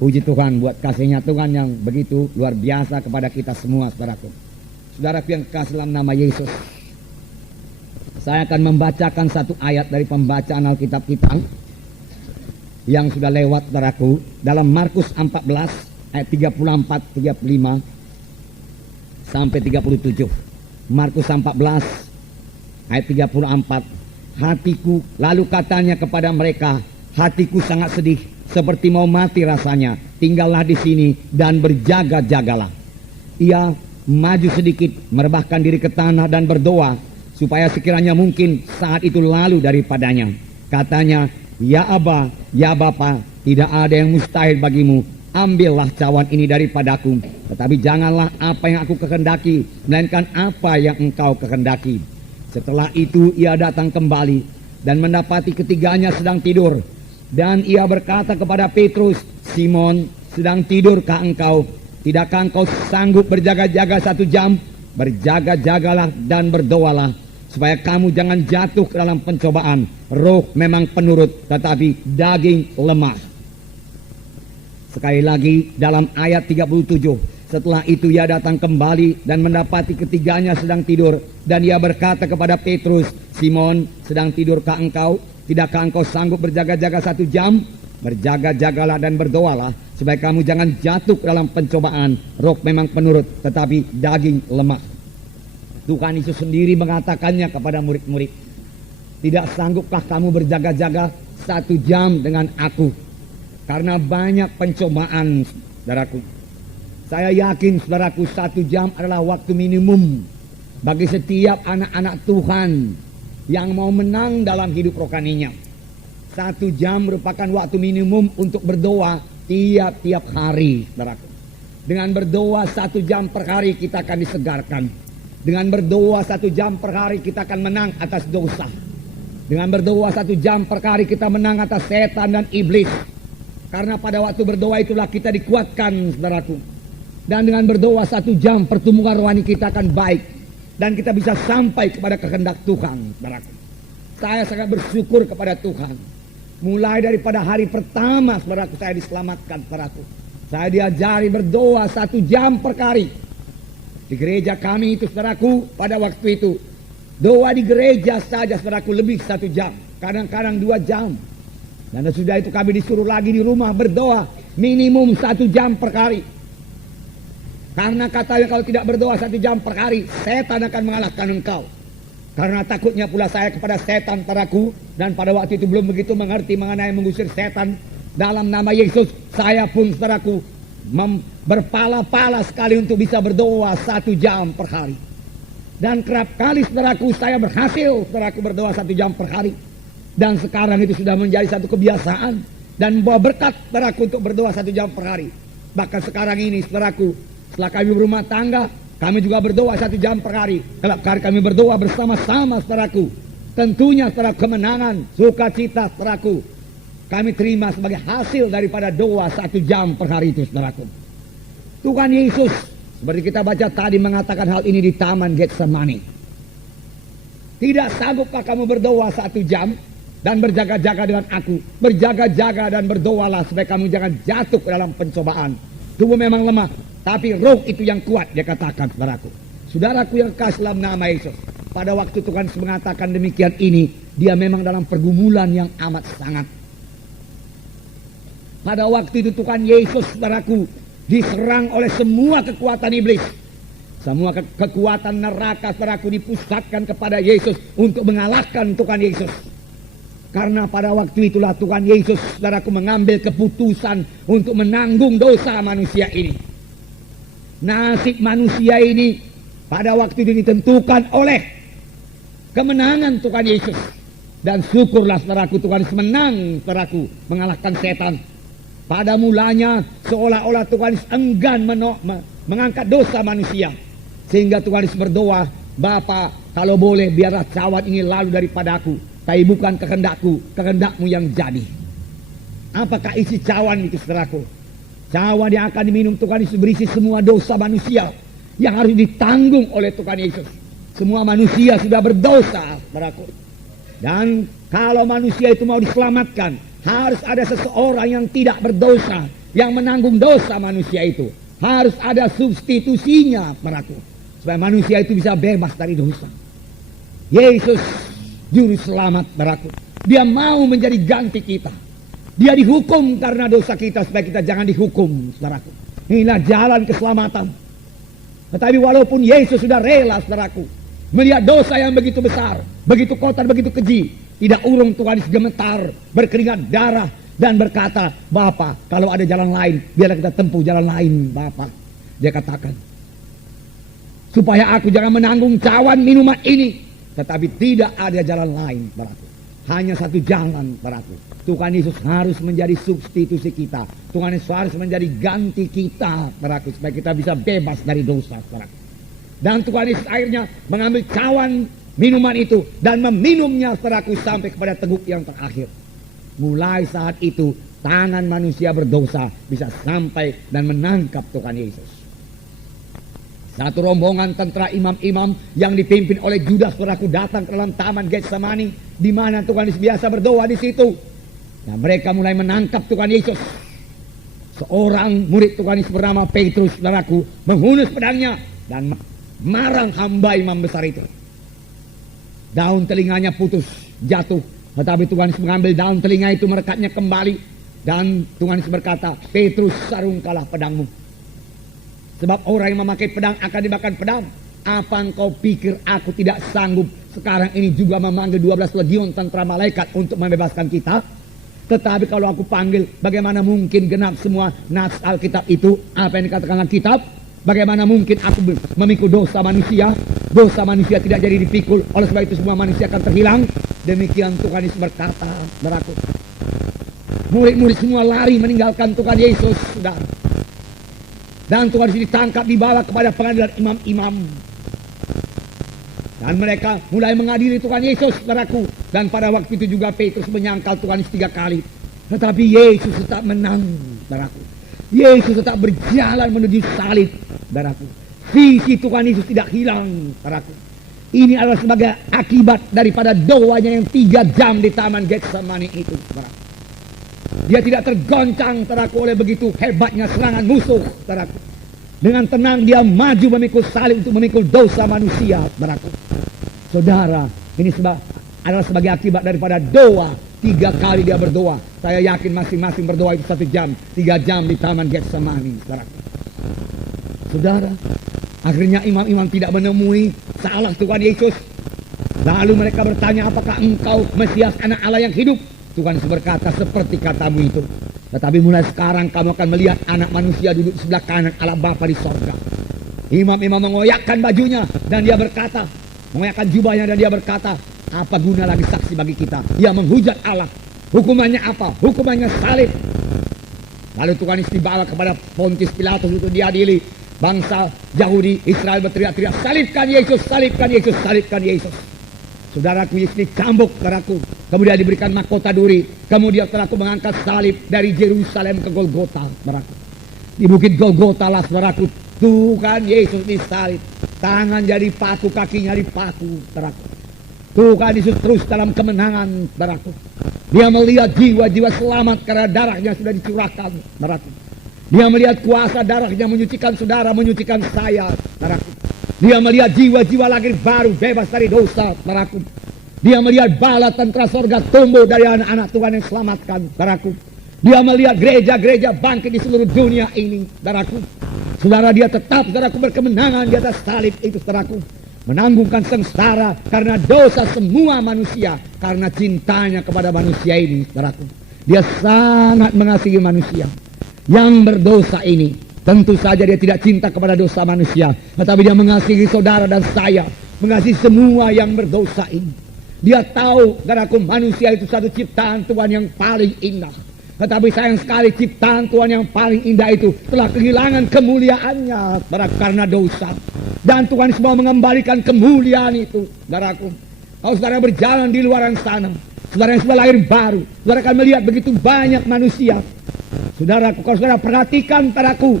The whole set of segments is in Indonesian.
Puji Tuhan buat kasihnya Tuhan yang begitu luar biasa kepada kita semua, saudaraku. Saudaraku yang kasih dalam nama Yesus, saya akan membacakan satu ayat dari pembacaan Alkitab kita yang sudah lewat, saudaraku, dalam Markus 14 ayat 34, 35 sampai 37. Markus 14 ayat 34. Hatiku, lalu katanya kepada mereka, hatiku sangat sedih, seperti mau mati rasanya. Tinggallah di sini dan berjaga-jagalah. Ia maju sedikit, merebahkan diri ke tanah dan berdoa, supaya sekiranya mungkin saat itu lalu daripadanya. Katanya, ya Aba, ya Bapa, tidak ada yang mustahil bagimu. Ambillah cawan ini daripadaku, tetapi janganlah apa yang aku kehendaki, melainkan apa yang engkau kehendaki. Setelah itu ia datang kembali dan mendapati ketiganya sedang tidur. Dan ia berkata kepada Petrus, Simon, sedang tidurkah engkau? Tidakkah engkau sanggup berjaga-jaga 1 jam? Berjaga-jagalah dan berdoalah, supaya kamu jangan jatuh ke dalam pencobaan. Roh memang penurut, tetapi daging lemah. Sekali lagi dalam ayat 37. Setelah itu ia datang kembali dan mendapati ketiganya sedang tidur. Dan ia berkata kepada Petrus, Simon, sedang tidurkah engkau? Tidakkah engkau sanggup berjaga-jaga 1 jam? Berjaga-jagalah dan berdoalah, supaya kamu jangan jatuh ke dalam pencobaan. Roh memang penurut, tetapi daging lemah. Tuhan Yesus sendiri mengatakannya kepada murid-murid, tidak sanggupkah kamu berjaga-jaga 1 jam dengan aku? Karena banyak pencobaan, saudaraku. Saya yakin, saudaraku, 1 jam adalah waktu minimum bagi setiap anak-anak Tuhan yang mau menang dalam hidup rohaninya. 1 jam merupakan waktu minimum untuk berdoa tiap-tiap hari, saudaraku. Dengan berdoa 1 jam per hari kita akan disegarkan. Dengan berdoa 1 jam per hari kita akan menang atas dosa. Dengan berdoa 1 jam per hari kita menang atas setan dan iblis. Karena pada waktu berdoa itulah kita dikuatkan, saudaraku. Dan dengan berdoa 1 jam pertumbuhan rohani kita akan baik. Dan kita bisa sampai kepada kehendak Tuhan, saudaraku. Saya sangat bersyukur kepada Tuhan. Mulai daripada hari pertama, saudaraku, saya diselamatkan, saudaraku. Saya diajari berdoa 1 jam per hari. Di gereja kami itu, saudaraku, pada waktu itu, doa di gereja saja, saudaraku, lebih 1 jam. Kadang-kadang 2 jam. Dan sudah itu kami disuruh lagi di rumah berdoa minimum 1 jam per hari. Karena katanya kalau tidak berdoa 1 jam per hari, setan akan mengalahkan engkau. Karena takutnya pula saya kepada setan, saudaraku. Dan pada waktu itu belum begitu mengerti mengenai mengusir setan. Dalam nama Yesus, saya pun, saudaraku, berpala-pala sekali untuk bisa berdoa 1 jam per hari. Dan kerap kali, saudaraku, saya berhasil, saudaraku, berdoa 1 jam per hari. Dan sekarang itu sudah menjadi satu kebiasaan dan membawa berkat, saudaraku, untuk berdoa 1 jam per hari. Bahkan sekarang ini, saudaraku, setelah kami berumah tangga, kami juga berdoa 1 jam per hari. Kalau kami berdoa bersama-sama, saudaraku, tentunya, saudaraku, kemenangan, sukacita, saudaraku, kami terima sebagai hasil daripada doa 1 jam per hari itu, saudaraku. Tuhan Yesus, seperti kita baca tadi, mengatakan hal ini di Taman Getsemani. Tidak sanggupkah kamu berdoa 1 jam dan berjaga-jaga dengan aku? Berjaga-jaga dan berdoalah, supaya kamu jangan jatuh ke dalam pencobaan. Tubuh memang lemah, tapi roh itu yang kuat, dia katakan, saudaraku. Saudaraku yang kasih dalam nama Yesus, pada waktu Tuhan Yesus mengatakan demikian ini, dia memang dalam pergumulan yang amat sangat. Pada waktu itu Tuhan Yesus, saudaraku, diserang oleh semua kekuatan iblis. Semua kekuatan neraka, saudaraku, dipusatkan kepada Yesus untuk mengalahkan Tuhan Yesus. Karena pada waktu itulah Tuhan Yesus, saudaraku, mengambil keputusan untuk menanggung dosa manusia ini. Nasib manusia ini pada waktu itu ditentukan oleh kemenangan Tuhan Yesus. Dan syukurlah, saudaraku, Tuhan Yesus menang, saudaraku, mengalahkan setan. Pada mulanya seolah-olah Tuhan Yesus enggan mengangkat dosa manusia. Sehingga Tuhan Yesus berdoa, Bapa, kalau boleh biarlah cawan ini lalu daripadaku, tapi bukan kehendakku, kehendakmu yang jadi. Apakah isi cawan itu, saudaraku? Cawan yang akan diminum Tuhan Yesus berisi semua dosa manusia yang harus ditanggung oleh Tuhan Yesus. Semua manusia sudah berdosa, saudaraku. Dan kalau manusia itu mau diselamatkan, harus ada seseorang yang tidak berdosa, yang menanggung dosa manusia itu. Harus ada substitusinya, saudaraku, supaya manusia itu bisa bebas dari dosa. Yesus juru selamat, saudaraku. Dia mau menjadi ganti kita. Dia dihukum karena dosa kita supaya kita jangan dihukum, saudaraku. Inilah jalan keselamatan. Tetapi walaupun Yesus sudah rela, saudaraku, melihat dosa yang begitu besar, begitu kotor, begitu keji, tidak urung Tuhan Yesus gemetar, berkeringat darah, dan berkata, Bapa, kalau ada jalan lain, biarlah kita tempuh jalan lain, Bapa. Dia katakan, supaya aku jangan menanggung cawan minuman ini, tetapi tidak ada jalan lain, saudaraku. Hanya satu jalan, saudaraku. Tuhan Yesus harus menjadi substitusi kita. Tuhan Yesus harus menjadi ganti kita, saudaraku, supaya kita bisa bebas dari dosa, saudaraku. Dan Tuhan Yesus akhirnya mengambil cawan minuman itu dan meminumnya, saudaraku, sampai kepada teguk yang terakhir. Mulai saat itu tangan manusia berdosa bisa sampai dan menangkap Tuhan Yesus. Satu rombongan tentara imam-imam yang dipimpin oleh Judas, saudaraku, datang ke dalam taman Getsemani, di mana Tuhan Yesus biasa berdoa di situ. Dan mereka mulai menangkap Tuhan Yesus. Seorang murid Tuhan Yesus bernama Petrus, saudaraku, menghunus pedangnya dan marang hamba imam besar itu. Daun telinganya putus, jatuh. Tetapi Tuhan Yesus mengambil daun telinga itu, merekatnya kembali. Dan Tuhan Yesus berkata, Petrus, sarungkanlah pedangmu. Sebab orang yang memakai pedang akan dimakan pedang. Apa engkau pikir aku tidak sanggup sekarang ini juga memanggil 12 legiun tentara malaikat untuk membebaskan kita? Tetapi kalau aku panggil, bagaimana mungkin genap semua nas Alkitab itu? Apa yang dikatakan Alkitab? Bagaimana mungkin aku memikul dosa manusia? Dosa manusia tidak jadi dipikul, oleh sebab itu semua manusia akan terhilang. Demikian Tuhan Yesus berkata, saudaraku. Murid-murid semua lari meninggalkan Tuhan Yesus, saudara. Dan Tuhan Yesus ditangkap, dibawa kepada pengadilan imam-imam. Dan mereka mulai mengadili Tuhan Yesus, saudaraku. Dan pada waktu itu juga Petrus menyangkal Tuhan Yesus 3 kali. Tetapi Yesus tetap menang, saudaraku. Yesus tetap berjalan menuju salib, saudaraku. Visi Tuhan Yesus tidak hilang, saudaraku. Ini adalah sebagai akibat daripada doanya yang 3 jam di taman Getsemani itu, saudaraku. Dia tidak tergoncang, saudaraku, oleh begitu hebatnya serangan musuh, saudaraku. Dengan tenang dia maju memikul salib untuk memikul dosa manusia, saudaraku. Saudara, ini adalah sebagai akibat daripada doa. 3 kali dia berdoa. Saya yakin masing-masing berdoa itu 1 jam. 3 jam di taman Getsemani, saudaraku. Saudara, akhirnya imam-imam tidak menemui salah Tuhan Yesus. Lalu mereka bertanya, apakah engkau Mesias, anak Allah yang hidup? Tuhan Yesus berkata, seperti katamu itu. Tetapi mulai sekarang kamu akan melihat anak manusia duduk sebelah kanan Allah Bapa di sorga. Imam-imam mengoyakkan bajunya dan dia berkata, mengoyakkan jubahnya dan dia berkata, apa guna lagi saksi bagi kita? Dia menghujat Allah. Hukumannya apa? Hukumannya salib. Lalu Tuhan Yesus dibawa kepada Pontius Pilatus untuk diadili. Bangsa Yahudi Israel berteriak-teriak, salibkan Yesus, salibkan Yesus, salibkan Yesus. Saudaraku, Yesus dicambuk, saudaraku. Kemudian diberikan mahkota duri. Kemudian saudaraku mengangkat salib dari Yerusalem ke Golgota, saudaraku. Di bukit Golgota lah, saudaraku, Tuhan Yesus disalib. Tangan jadi paku, kakinya dipaku, saudaraku. Tuhan Yesus terus dalam kemenangan, saudaraku. Dia melihat jiwa-jiwa selamat karena darahnya sudah dicurahkan, saudaraku. Dia melihat kuasa darahnya menyucikan saudara, menyucikan saya, saudaraku. Dia melihat jiwa-jiwa lahir baru, bebas dari dosa, saudaraku. Dia melihat bala tentara sorga tumbuh dari anak-anak Tuhan yang selamatkan, saudaraku. Dia melihat gereja-gereja bangkit di seluruh dunia ini, saudaraku. Saudara, dia tetap, saudaraku, berkemenangan di atas salib itu, saudaraku. Menanggungkan sengsara karena dosa semua manusia, karena cintanya kepada manusia ini, saudaraku. Dia sangat mengasihi manusia yang berdosa ini. Tentu saja dia tidak cinta kepada dosa manusia, tetapi dia mengasihi saudara dan saya, mengasihi semua yang berdosa ini. Dia tahu, saudaraku, manusia itu satu ciptaan Tuhan yang paling indah. Tetapi sayang sekali ciptaan Tuhan yang paling indah itu telah kehilangan kemuliaannya, saudaraku, karena dosa. Dan Tuhan semua mengembalikan kemuliaan itu, saudaraku. Kalau saudara berjalan di luar sana, saudara yang sudah lahir baru, saudara akan melihat begitu banyak manusia. Saudaraku, kalau saudara perhatikan, saudaraku,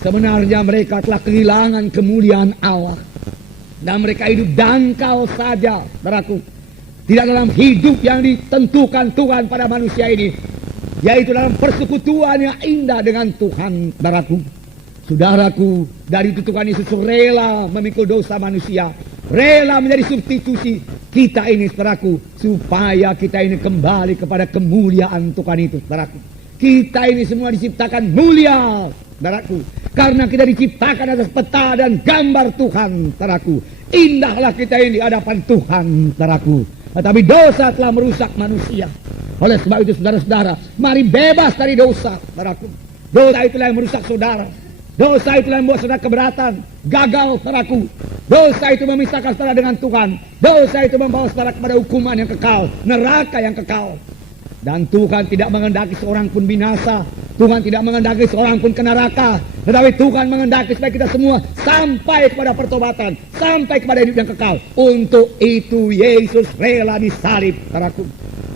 sebenarnya mereka telah kehilangan kemuliaan Allah. Dan mereka hidup dangkal saja, saudaraku. Tidak dalam hidup yang ditentukan Tuhan pada manusia ini. yaitu dalam persekutuan yang indah dengan Tuhan, saudaraku. Saudaraku, dari itu Tuhan Yesus rela memikul dosa manusia, rela menjadi substitusi kita ini, saudaraku, supaya kita ini kembali kepada kemuliaan Tuhan itu, saudaraku. Kita ini semua diciptakan mulia, saudaraku, karena kita diciptakan atas peta dan gambar Tuhan, saudaraku. Indahlah kita ini di hadapan Tuhan, saudaraku. Tetapi dosa telah merusak manusia. Oleh sebab itu, saudara-saudara, mari bebas dari dosa, saudaraku. Dosa itulah yang merusak saudara. Dosa itulah yang membuat saudara keberatan, gagal, saudaraku. Dosa itu memisahkan saudara dengan Tuhan. Dosa itu membawa saudara kepada hukuman yang kekal, neraka yang kekal. Dan Tuhan tidak mengendaki seorang pun binasa. Tuhan tidak mengendaki seorang pun ke neraka. Tetapi Tuhan mengendaki supaya kita semua sampai kepada pertobatan, sampai kepada hidup yang kekal. Untuk itu Yesus rela disalib, saudaraku.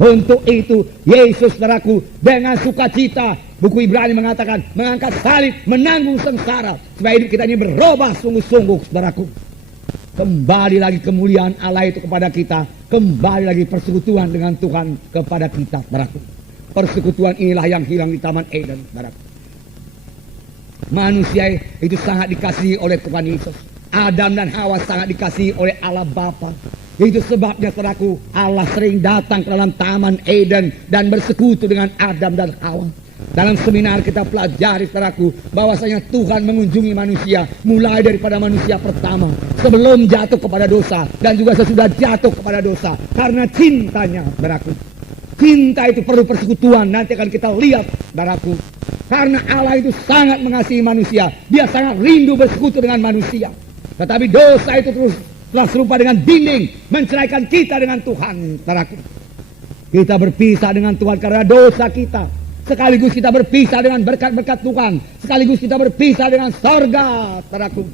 Untuk itu Yesus, saudaraku, dengan sukacita, buku Ibrani mengatakan, mengangkat salib, menanggung sengsara, supaya hidup kita ini berubah sungguh-sungguh, saudaraku. Kembali lagi kemuliaan Allah itu kepada kita. Kembali lagi persekutuan dengan Tuhan kepada kita, saudaraku. Persekutuan inilah yang hilang di Taman Eden, saudaraku. Manusia itu sangat dikasihi oleh Tuhan Yesus. Adam dan Hawa sangat dikasihi oleh Allah Bapa. Itu sebabnya, saudaraku, Allah sering datang ke dalam Taman Eden dan bersekutu dengan Adam dan Hawa. Dalam seminar kita pelajari, saudaraku, bahwasanya Tuhan mengunjungi manusia mulai daripada manusia pertama, sebelum jatuh kepada dosa dan juga sesudah jatuh kepada dosa, karena cintanya, saudaraku. Cinta itu perlu persekutuan, nanti akan kita lihat, saudaraku. Karena Allah itu sangat mengasihi manusia, Dia sangat rindu bersekutu dengan manusia. Tetapi dosa itu terus telah serupa dengan dinding menceraikan kita dengan Tuhan, saudaraku. Kita berpisah dengan Tuhan karena dosa kita. Sekaligus kita berpisah dengan berkat-berkat Tuhan. Sekaligus kita berpisah dengan sorga, saudaraku.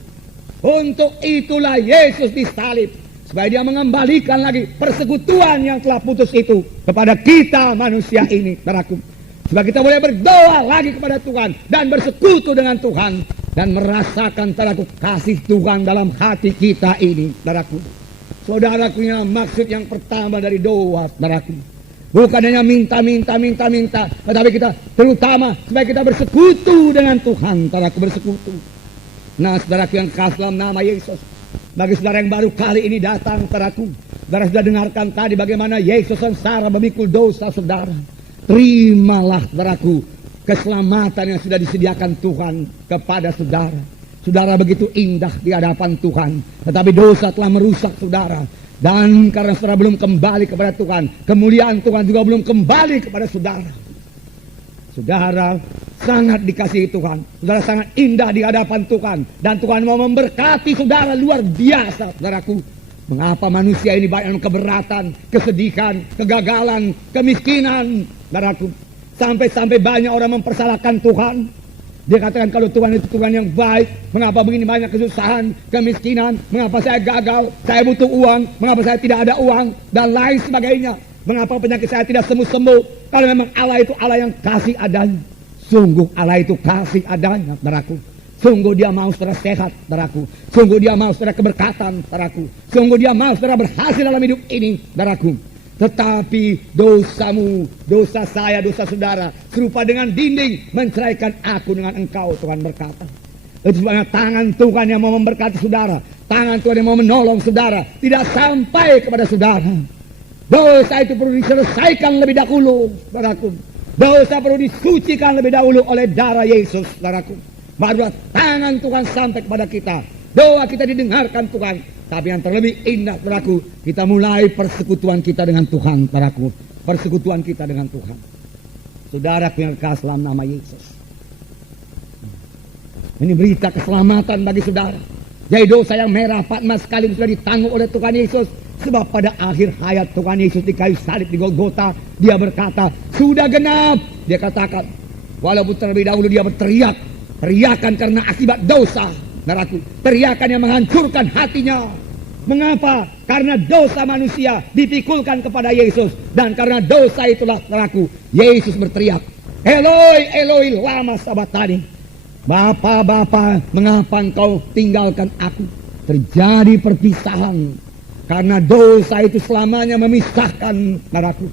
Untuk itulah Yesus disalib, supaya Dia mengembalikan lagi persekutuan yang telah putus itu kepada kita manusia ini, saudaraku. Supaya kita boleh berdoa lagi kepada Tuhan dan bersekutu dengan Tuhan dan merasakan, saudaraku, kasih Tuhan dalam hati kita ini, saudaraku. Saudaraku, yang maksud yang pertama dari doa, saudaraku, bukan hanya minta, tetapi kita terutama supaya kita bersekutu dengan Tuhan, saudaraku, bersekutu. Nah, saudaraku yang kasih dalam nama Yesus, bagi saudara yang baru kali ini datang, saudaraku, saudara sudah dengarkan tadi bagaimana Yesus sengsara memikul dosa saudara. Terimalah, saudaraku, keselamatan yang sudah disediakan Tuhan kepada saudara. Saudara begitu indah di hadapan Tuhan, tetapi dosa telah merusak saudara. Dan karena saudara belum kembali kepada Tuhan, kemuliaan Tuhan juga belum kembali kepada saudara. Saudara sangat dikasihi Tuhan, saudara sangat indah di hadapan Tuhan, dan Tuhan mau memberkati saudara luar biasa, saudaraku. Mengapa manusia ini banyak keberatan, kesedihan, kegagalan, kemiskinan, saudaraku. Sampai-sampai banyak orang mempersalahkan Tuhan. Dia katakan kalau Tuhan itu Tuhan yang baik, mengapa begini banyak kesusahan, kemiskinan, mengapa saya gagal, saya butuh uang, mengapa saya tidak ada uang, dan lain sebagainya. Mengapa penyakit saya tidak sembuh-sembuh? Karena memang Allah itu Allah yang kasih adanya. Sungguh Allah itu kasih adanya, saudaraku. Sungguh Dia mau saudara sehat, saudaraku. Sungguh Dia mau saudara keberkatan, saudaraku. Sungguh Dia mau saudara berhasil dalam hidup ini, saudaraku. Tetapi dosamu, dosa saya, dosa saudara serupa dengan dinding menceraikan aku dengan engkau, Tuhan berkata. Itu sebabnya tangan Tuhan yang mau memberkati saudara, tangan Tuhan yang mau menolong saudara tidak sampai kepada saudara. Dosa itu perlu diselesaikan lebih dahulu, saudaraku. Dosa perlu disucikan lebih dahulu oleh darah Yesus, saudaraku. Barulah tangan Tuhan sampai kepada kita. Doa kita didengarkan Tuhan. Tapi yang terlebih indah, saudaraku, kita mulai persekutuan kita dengan Tuhan, saudaraku. Persekutuan kita dengan Tuhan. Saudaraku yang kasih dalam nama Yesus. Ini berita keselamatan bagi saudara. Jadi dosa yang merah patma sekali sudah ditanggung oleh Tuhan Yesus. Sebab pada akhir hayat Tuhan Yesus di kayu salib di Golgota, Dia berkata, sudah genap. Dia katakan, walaupun terlebih dahulu Dia berteriak, teriakan karena akibat dosa, saudaraku, teriakan yang menghancurkan hatinya. Mengapa? Karena dosa manusia dipikulkan kepada Yesus, dan karena dosa itulah, saudaraku, Yesus berteriak, Eloi, Eloi, lama sabatani. Bapa, Bapa, mengapa engkau tinggalkan aku? Terjadi perpisahan. Karena dosa itu selamanya memisahkan, saudaraku.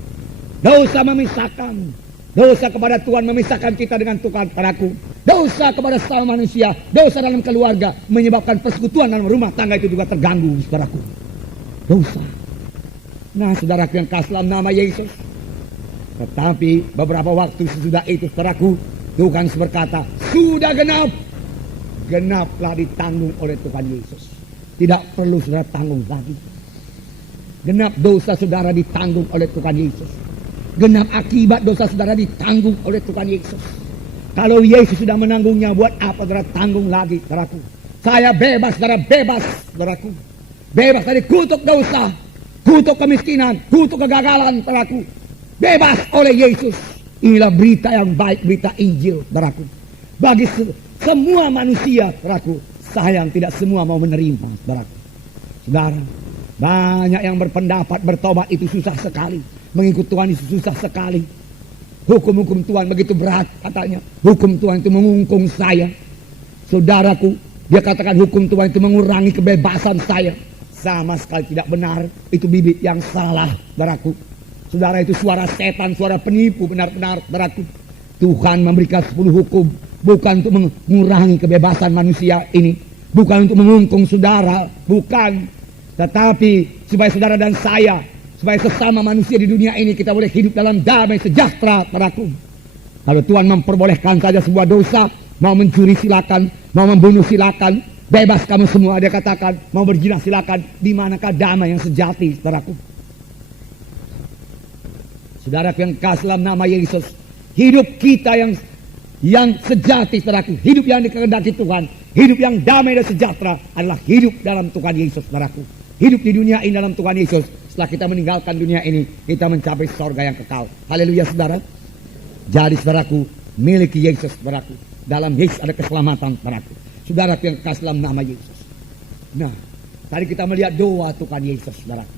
Dosa memisahkan. Dosa kepada Tuhan memisahkan kita dengan Tuhan, saudaraku. Dosa kepada sesama manusia, dosa dalam keluarga menyebabkan persekutuan dalam rumah tangga itu juga terganggu, saudaraku. Dosa. Nah, saudaraku yang kasih dalam nama Yesus. Tetapi beberapa waktu sesudah itu, saudaraku, Tuhan berkata, sudah genap. Genaplah ditanggung oleh Tuhan Yesus. Tidak perlu saudara tanggung lagi. Genap dosa saudara ditanggung oleh Tuhan Yesus. Genap akibat dosa saudara ditanggung oleh Tuhan Yesus. Kalau Yesus sudah menanggungnya, buat apa saudara tanggung lagi, saudaraku? Saya bebas, saudara bebas, saudaraku. Bebas dari kutuk dosa, kutuk kemiskinan, kutuk kegagalan, saudaraku. Bebas oleh Yesus. Inilah berita yang baik, berita Injil, saudaraku. Bagi semua manusia, saudaraku. Sayang tidak semua mau menerima, saudaraku. Saudara, banyak yang berpendapat bertobat itu susah sekali. Mengikut Tuhan itu susah sekali. Hukum-hukum Tuhan begitu berat, katanya. Hukum Tuhan itu mengungkung saya. Saudaraku, dia katakan hukum Tuhan itu mengurangi kebebasan saya. Sama sekali tidak benar. Itu bibit yang salah, saudaraku. Saudara, itu suara setan, suara penipu, benar-benar, saudaraku. Tuhan memberikan 10 hukum. Bukan untuk mengurangi kebebasan manusia ini. Bukan untuk mengungkung saudara. Bukan. Tetapi supaya saudara dan saya, supaya sesama manusia di dunia ini kita boleh hidup dalam damai sejahtera, saudaraku. Kalau Tuhan memperbolehkan saja sebuah dosa, mau mencuri silakan, mau membunuh silakan, bebas kamu semua, dia katakan, mau berzina silakan. Di manakah damai yang sejati, saudaraku? Saudaraku yang kasih dalam nama Yesus, hidup kita yang sejati, saudaraku, hidup yang dikehendaki Tuhan, hidup yang damai dan sejahtera adalah hidup dalam Tuhan Yesus, saudaraku. Hidup di dunia ini dalam Tuhan Yesus. Setelah kita meninggalkan dunia ini, kita mencapai sorga yang kekal. Haleluya, saudara. Jadi, saudaraku, miliki Yesus, saudaraku. Dalam Yesus ada keselamatan, saudaraku. Saudaraku yang kasih dalam nama Yesus. Nah, tadi kita melihat doa Tuhan Yesus, saudaraku.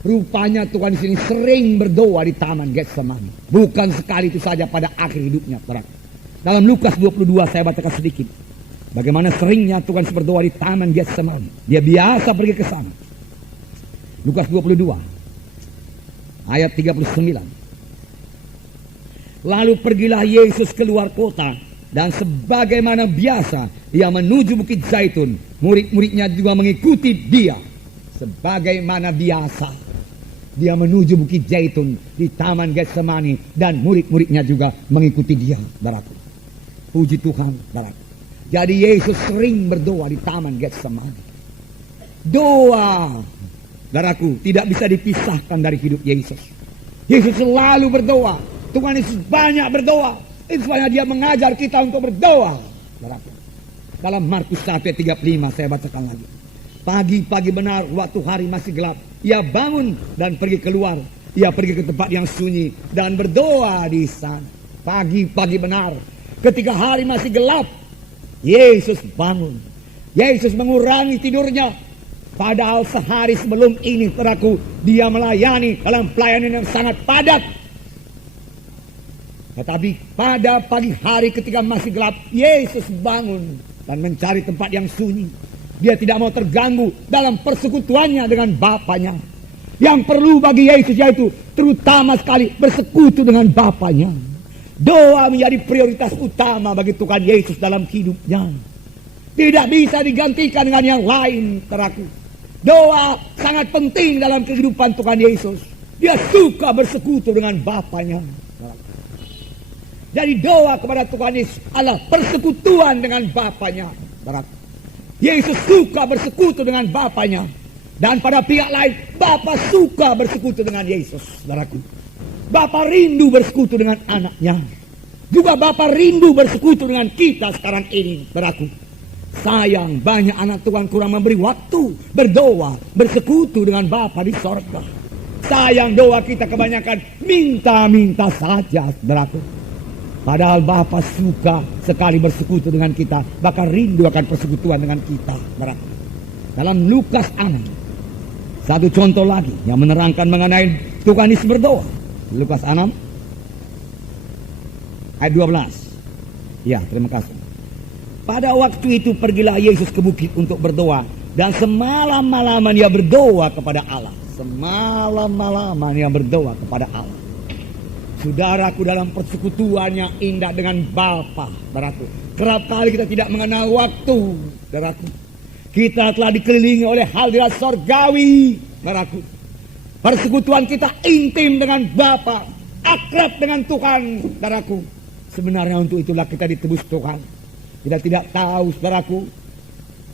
Rupanya Tuhan di sini sering berdoa di Taman Getsemani. Bukan sekali itu saja pada akhir hidupnya, saudaraku. Dalam Lukas 22 saya bacakan sedikit. Bagaimana seringnya Tuhan berdoa di Taman Getsemani. Dia biasa pergi ke sana. Lukas 22 ayat 39. Lalu pergilah Yesus keluar kota, dan sebagaimana biasa ia menuju Bukit Zaitun. Murid-muridnya juga mengikuti dia. Sebagaimana biasa dia menuju Bukit Zaitun di Taman Getsemani, dan murid-muridnya juga mengikuti dia, saudaraku. Puji Tuhan, saudaraku. Jadi Yesus sering berdoa di Taman Getsemani. Doa, saudaraku, tidak bisa dipisahkan dari hidup Yesus. Yesus selalu berdoa. Tuhan Yesus banyak berdoa. Itu sebabnya dia mengajar kita untuk berdoa, saudaraku. Dalam Markus 1:35 saya bacakan lagi. Pagi-pagi benar, waktu hari masih gelap, ia bangun dan pergi keluar. Ia pergi ke tempat yang sunyi dan berdoa di sana. Pagi-pagi benar, ketika hari masih gelap, Yesus bangun. Yesus mengurangi tidurnya. Padahal sehari sebelum ini, saudaraku, dia melayani dalam pelayanan yang sangat padat. Tetapi pada pagi hari ketika masih gelap, Yesus bangun dan mencari tempat yang sunyi. Dia tidak mau terganggu dalam persekutuannya dengan Bapanya. Yang perlu bagi Yesus yaitu terutama sekali bersekutu dengan Bapanya. Doa menjadi prioritas utama bagi Tuhan Yesus dalam hidupnya. Tidak bisa digantikan dengan yang lain, saudaraku. Doa sangat penting dalam kehidupan Tuhan Yesus. Dia suka bersekutu dengan Bapanya. Jadi doa kepada Tuhan Yesus adalah persekutuan dengan Bapanya, saudaraku. Yesus suka bersekutu dengan Bapanya. Dan pada pihak lain, Bapa suka bersekutu dengan Yesus, saudaraku. Bapa rindu bersekutu dengan anaknya. Juga Bapa rindu bersekutu dengan kita sekarang ini, saudaraku. Sayang, banyak anak Tuhan kurang memberi waktu berdoa, bersekutu dengan Bapa di sorga. Sayang, doa kita kebanyakan minta-minta saja, saudaraku. Padahal Bapa suka sekali bersekutu dengan kita, bahkan rindu akan persekutuan dengan kita, saudaraku. Dalam Lukas 6, satu contoh lagi yang menerangkan mengenai Tuhan Yesus berdoa. Lukas 6 ayat 12. Ya, terima kasih. Pada waktu itu pergilah Yesus ke bukit untuk berdoa, dan semalam-malaman ia berdoa kepada Allah. Semalam-malaman ia berdoa kepada Allah. Saudaraku, dalam persekutuannya indah dengan Bapa, saudaraku. Kerap kali kita tidak mengenal waktu, saudaraku. Kita telah dikelilingi oleh hadirat sorgawi, saudaraku. Persekutuan kita intim dengan Bapa, akrab dengan Tuhan, saudaraku. Sebenarnya untuk itulah kita ditebus Tuhan. Kita tidak tahu, saudaraku,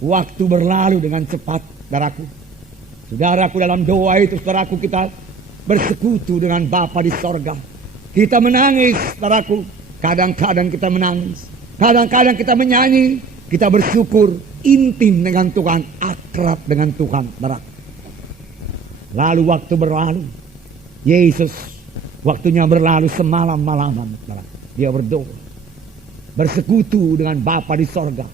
waktu berlalu dengan cepat, saudaraku. Saudaraku, dalam doa itu, saudaraku, kita bersekutu dengan Bapa di sorga. Kita menangis, saudaraku. Kadang-kadang kita menangis. Kadang-kadang kita menyanyi. Kita bersyukur, intim dengan Tuhan, akrab dengan Tuhan, saudaraku. Lalu waktu berlalu. Yesus, waktunya berlalu semalam-malaman, saudaraku. Dia berdoa. Bersekutu dengan Bapa di sorga.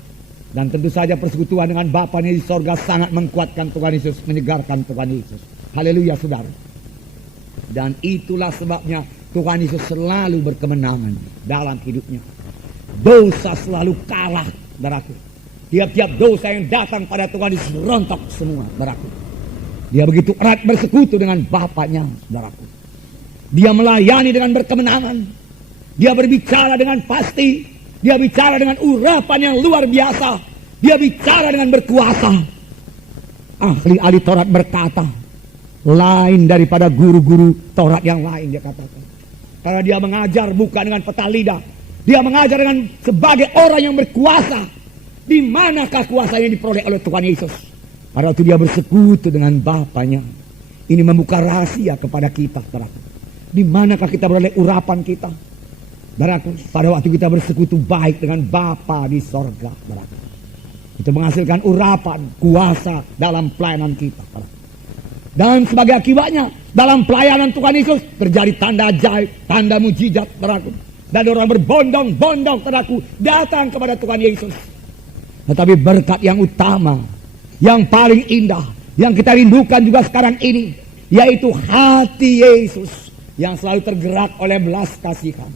Dan tentu saja persekutuan dengan Bapanya di sorga sangat menguatkan Tuhan Yesus, menyegarkan Tuhan Yesus. Haleluya, saudara. Dan itulah sebabnya Tuhan Yesus selalu berkemenangan dalam hidupnya. Dosa selalu kalah, saudaraku. Tiap-tiap dosa yang datang pada Tuhan Yesus rontok semua, saudaraku. Dia begitu erat bersekutu dengan Bapanya, saudaraku. Dia melayani dengan berkemenangan. Dia berbicara dengan pasti. Dia bicara dengan urapan yang luar biasa. Dia bicara dengan berkuasa. Ahli-ahli Taurat berkata, lain daripada guru-guru Taurat yang lain, dia katakan. Karena dia mengajar bukan dengan peta lidah. Dia mengajar dengan sebagai orang yang berkuasa. Di manakah kuasa yang diperoleh oleh Tuhan Yesus? Pada waktu dia bersekutu dengan Bapanya. Ini membuka rahasia kepada kita, saudaraku. Di manakah kita beroleh urapan kita? Saudaraku, pada waktu kita bersekutu baik dengan Bapa di sorga, saudaraku. Itu menghasilkan urapan, kuasa dalam pelayanan kita, saudaraku. Dan sebagai akibatnya, dalam pelayanan Tuhan Yesus terjadi tanda ajaib, tanda mujizat, saudaraku. Dan orang berbondong-bondong, saudaraku, datang kepada Tuhan Yesus. Tetapi berkat yang utama, yang paling indah, yang kita rindukan juga sekarang ini, yaitu hati Yesus yang selalu tergerak oleh belas kasihan.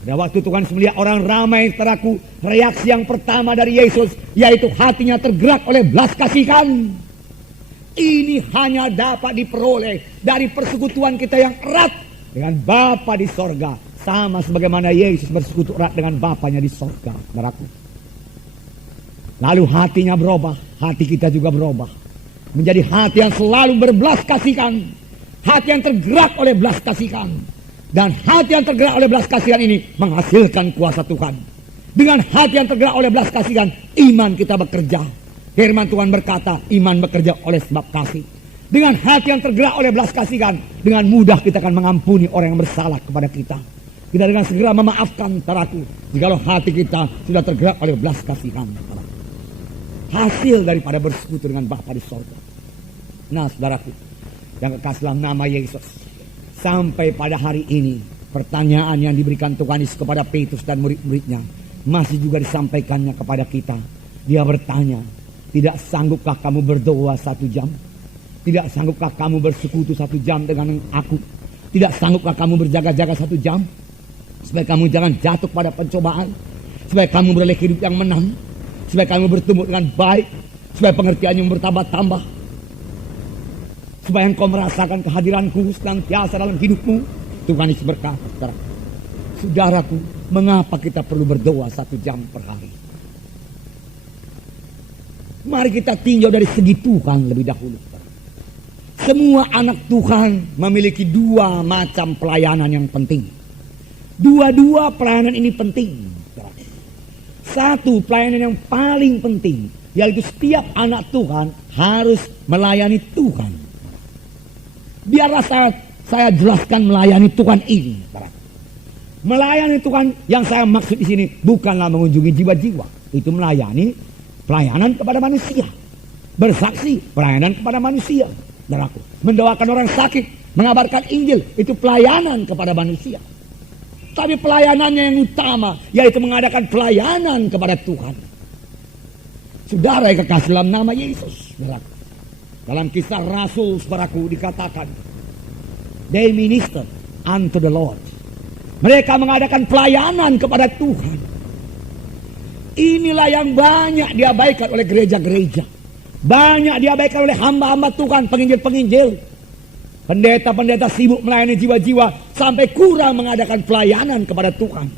Pada waktu Tuhan melihat orang ramai, saudaraku, reaksi yang pertama dari Yesus, yaitu hatinya tergerak oleh belas kasihan. Ini hanya dapat diperoleh dari persekutuan kita yang erat dengan Bapa di sorga. Sama sebagaimana Yesus bersekutu erat dengan Bapanya di sorga, saudaraku. Lalu hatinya berubah, hati kita juga berubah. Menjadi hati yang selalu berbelas kasihan. Hati yang tergerak oleh belas kasihan. Dan hati yang tergerak oleh belas kasihan ini menghasilkan kuasa Tuhan. Dengan hati yang tergerak oleh belas kasihan, iman kita bekerja. Firman Tuhan berkata, iman bekerja oleh sebab kasih. Dengan hati yang tergerak oleh belas kasihan, dengan mudah kita akan mengampuni orang yang bersalah kepada kita. Kita dengan segera memaafkan, saudaraku, jikalau hati kita sudah tergerak oleh belas kasihan. Hasil daripada bersekutu dengan Bapa di sorga. Nah, saudaraku, yang kekasih dalam nama Yesus, sampai pada hari ini, pertanyaan yang diberikan Tuhan Yesus kepada Petrus dan murid-muridnya masih juga disampaikannya kepada kita. Dia bertanya, tidak sanggupkah kamu berdoa 1 jam? Tidak sanggupkah kamu bersekutu 1 jam dengan aku? Tidak sanggupkah kamu berjaga-jaga 1 jam? Supaya kamu jangan jatuh pada pencobaan. Supaya kamu beroleh hidup yang menang. Supaya kamu bertumbuh dengan baik. Supaya pengertianmu bertambah-tambah. Supaya engkau merasakan kehadiranku senantiasa dalam hidupmu. Tuhan Yesus berkata, saudaraku, mengapa kita perlu berdoa 1 jam per hari? Mari kita tinjau dari segi Tuhan lebih dahulu. Semua anak Tuhan memiliki 2 macam pelayanan yang penting. Dua-dua pelayanan ini penting. Satu pelayanan yang paling penting, yaitu setiap anak Tuhan harus melayani Tuhan. Biarlah saya jelaskan melayani Tuhan ini. Melayani Tuhan yang saya maksud di sini bukanlah mengunjungi jiwa-jiwa. Itu melayani pelayanan kepada manusia. Bersaksi pelayanan kepada manusia. Mendoakan orang sakit, mengabarkan Injil, itu pelayanan kepada manusia. Tapi pelayanannya yang utama, yaitu mengadakan pelayanan kepada Tuhan. Saudara yang kekasih dalam nama Yesus, dalam kisah Rasul, saudaraku, dikatakan, they minister unto the Lord. Mereka mengadakan pelayanan kepada Tuhan. Inilah yang banyak diabaikan oleh gereja-gereja. Banyak diabaikan oleh hamba-hamba Tuhan, penginjil-penginjil. Pendeta-pendeta sibuk melayani jiwa-jiwa sampai kurang mengadakan pelayanan kepada Tuhan.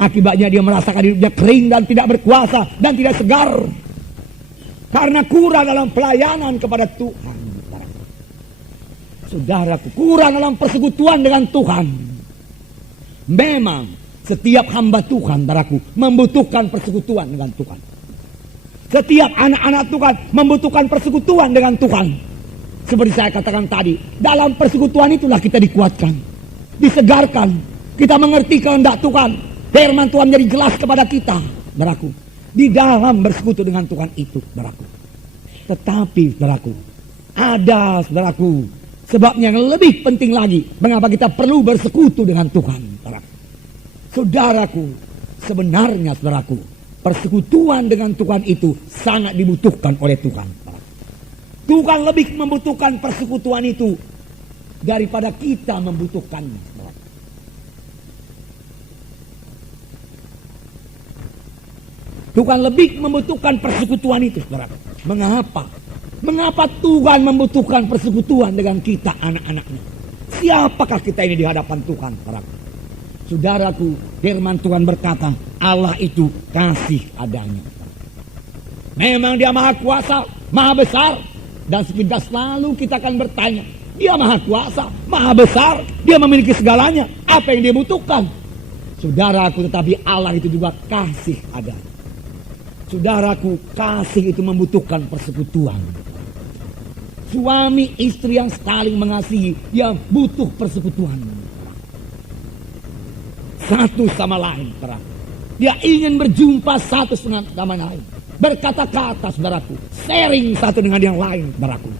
Akibatnya dia merasakan hidupnya kering dan tidak berkuasa dan tidak segar. Karena kurang dalam pelayanan kepada Tuhan. Saudaraku, kurang dalam persekutuan dengan Tuhan. Memang setiap hamba Tuhan, saudaraku, membutuhkan persekutuan dengan Tuhan. Setiap anak-anak Tuhan membutuhkan persekutuan dengan Tuhan. Seperti saya katakan tadi, dalam persekutuan itulah kita dikuatkan, disegarkan, kita mengerti kehendak Tuhan. Firman Tuhan menjadi jelas kepada kita, saudaraku. Di dalam bersekutu dengan Tuhan itu, saudaraku. Tetapi, saudaraku, ada, saudaraku, sebab yang lebih penting lagi, mengapa kita perlu bersekutu dengan Tuhan, saudaraku. Saudaraku, sebenarnya, saudaraku, persekutuan dengan Tuhan itu sangat dibutuhkan oleh Tuhan. Tuhan lebih membutuhkan persekutuan itu daripada kita membutuhkannya. Tuhan lebih membutuhkan persekutuan itu, saudara. Mengapa? Mengapa Tuhan membutuhkan persekutuan dengan kita, anak-anaknya? Siapakah kita ini di hadapan Tuhan, saudara? Saudaraku, firman Tuhan berkata, Allah itu kasih adanya. Memang dia maha kuasa, maha besar. Dan sepintas lalu kita akan bertanya, dia maha kuasa, maha besar, dia memiliki segalanya, apa yang dia butuhkan? Saudaraku, tetapi Allah itu juga kasih adanya. Saudaraku, kasih itu membutuhkan persekutuan. Suami istri yang saling mengasihi, dia butuh persekutuan. Satu sama lain, dia ingin berjumpa satu sama lain. Berkata-kata, saudaraku, sharing satu dengan yang lain, saudaraku.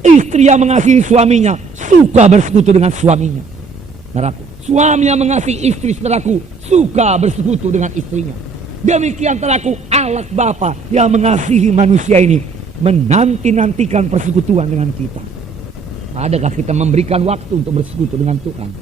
Istri yang mengasihi suaminya suka bersekutu dengan suaminya, saudaraku. Suami yang mengasihi istri, saudaraku, suka bersekutu dengan istrinya. Demikian, saudaraku, Allah Bapa yang mengasihi manusia ini menanti-nantikan persekutuan dengan kita. Adakah kita memberikan waktu untuk bersekutu dengan Tuhan?